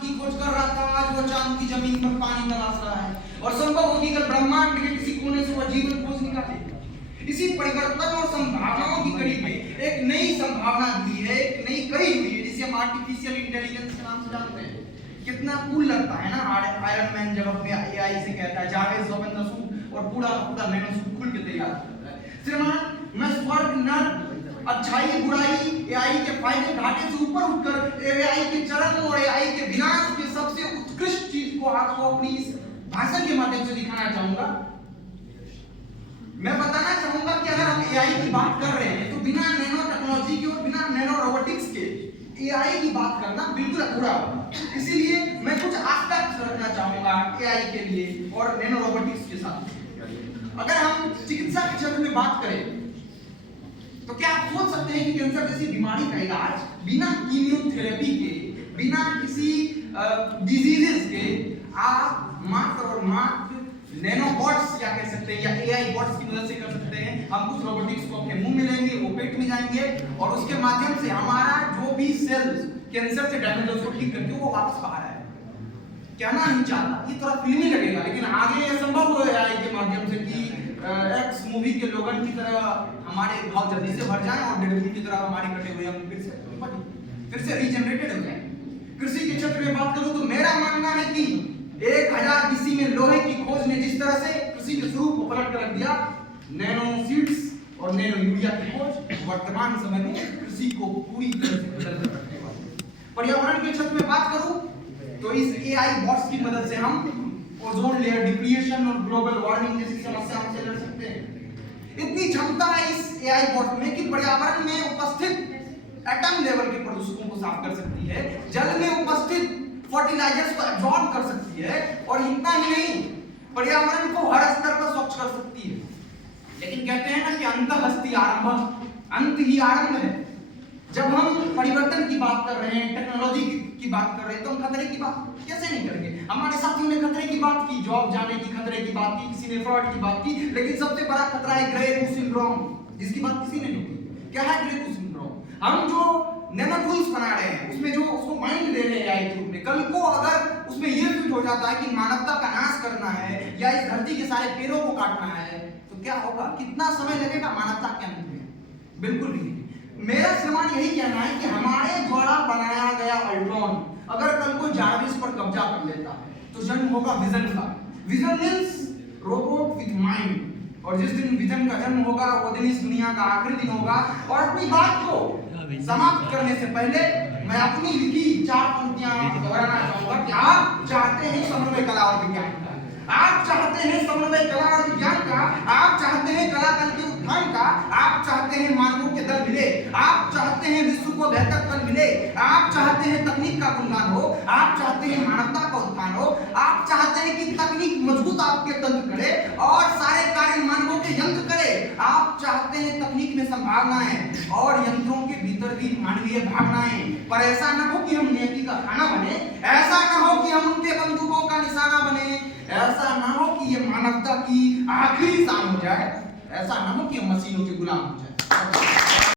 की खोज कर रहा था, आज वो चांद की जमीन पर पानी तलाश रहा है। और संभव होगी कि ब्रह्मांड के किसी कोने से वह जीवन खोज निकाले। इसी परिवर्तन और संभावनाओं की कड़ी में एक नई संभावना दी है, एक नई कड़ी हुई है, जिसे हम आर्टिफिशियल इंटेलिजेंस के नाम से जानते हैं। कितना कूल लगता है ना आयरन मैन जब अपने एआई से कहता है जावेद ओपन द सूट, और पूरा पूरा नैनो सूट खुल के तैयार करता है। श्रीमान मैं स्वर्ग नर्क अच्छाई बुराई एआई के फायदे घाटे से ऊपर उठकर एआई के चरम और एआई के विनाश के सबसे उत्कृष्ट चीज को आपको अपनी इस भाषण के माध्यम से दिखाना चाहूंगा। मैं बताना चाहूंगा कि अगर हम एआई की बात कर रहे हैं तो बिना नैनो टेक्नोलॉजी के और बिना नैनो रोबोटिक्स के एआई की बात करना बिल्कुल अधूरा होगा। इसीलिए मैं कुछ एस्पेक्ट्स रखना चाहूंगा एआई के लिए और नैनो रोबोटिक्स के साथ। अगर हम चिकित्सा के क्षेत्र में बात करें तो क्या आप सोच सकते हैं कि कैंसर जैसी बीमारी का इलाज बिना कीमोथेरेपी के, बिना किसी डिजीजेस के आप मात्र और मात्र नैनोबॉट्स या कह सकते हैं या एआई बॉट्स की मदद से कर सकते हैं। हम कुछ रोबोटिक्स को अपने मुंह में लेंगे, वो पेट में जाएंगे और उसके माध्यम से हमारा जो भी सेल्स कैंसर से डैमेज है उसको ठीक करके वो वापस बाहर आए। कहना नहीं चाहता, ये थोड़ा फिल्मी लगेगा, लेकिन आगे ये संभव हो एआई के माध्यम से कि एक्स मूवी के लोगन की तरह हमारे घाव जल्दी से भर जाएं और डेडपूल की तरह हमारे कटे हुए हम फिर से रीजनरेटेड हो जाएं। कृषि के क्षेत्र में बात करूं तो मेरा मानना है कि 1000 BC में लोहे की खोज ने जिस तरह से कृषि के स्वरूप को पलट कर रख दिया, नैनो सीड्स और नैनो यूरिया की खोज वर्तमान समय में कृषि को पूरी तरह से बदल कर रखने वाली है। पर्यावरण के क्षेत्र में बात करूं तो इस एआई बॉट्स की मदद से हम ओजोन लेयर डिप्लीशन और ग्लोबल वार्मिंग जैसी समस्याओं से लड़ सकते हैं। इतनी क्षमता है इस एआई बॉट में कि पर्यावरण में उपस्थित एटम लेवल के प्रदूषकों को साफ कर सकती है, जल में उपस्थित फर्टिलाइजर्स को एब्जॉर्ब कर सकती है और इतना ही नहीं पर्यावरण को हर स्तर पर स्वच्छ कर सकती है। लेकिन कहते हैं ना कि अंतःहस्ति आरंभ, अंत ही आरंभ है। जब हम परिवर्तन की बात कर रहे हैं, टेक्नोलॉजी की बात कर रहे हैं, तो हम खतरे की बात कैसे नहीं करेंगे। हमारे साथियों ने खतरे की बात की, जॉब जाने की खतरे की बात की, किसी ने फ्रॉड की बात की, लेकिन सबसे बड़ा खतरा है ग्रे गूस सिंड्रोम, जिसकी बात किसी ने नहीं की। क्या है ग्रे गूस सिंड्रोम? हम जो नैनो टूल्स बना रहे हैं उसमें जो उसको माइंड दे रहे हैं एआई के रूप में, कल को अगर उसमें ये फिट हो जाता है कि मानवता का नाश करना है या इस धरती के सारे पेड़ों को काटना है तो क्या होगा? कितना समय लगेगा मानवता के अंत में? बिल्कुल नहीं। मेरा श्रीमान यही कहना है कि हमारे द्वारा बनाया गया अल्ट्रॉन अगर कल को जार्विस पर कब्जा कर लेता है तो जन्म होगा विजन का। Vision means robot with mind, और जिस दिन विजन का जन्म होगा वो दिन इस दुनिया का आखिरी दिन होगा। और अपनी बात को समाप्त करने से पहले मैं अपनी लिखी 4 पंक्तियां दोहराना चाहूंगा कि आप चाहते हैं समन्वय कला और विज्ञान का, आप चाहते हैं समन्वय कला और विज्ञान का, आप चाहते हैं कला कल के उत्थान का, आप चाहते हैं मानवों के दल मिले, आप चाहते हैं विश्व को बेहतर कल मिले, आप चाहते हैं तकनीक का गुणगान हो, आप चाहते हैं मानवता का उत्थान हो, आप चाहते हैं कि तकनीक मजबूत आपके तंत्र करे और सारे कार्य मानवों के यंत्र करे, आप चाहते हैं तकनीक में संभावनाएं और यंत्रों के भीतर भी मानवीय भावनाएं। पर ऐसा ना हो कि हम नियति का खाना बने, ऐसा ना हो कि हम उनके बंदूकों का निशाना बने, ऐसा ना हो कि ये मानवता की आखिरी शाम हो जाए, ऐसा ना हो कि हम मशीनों के गुलाम हो जाए।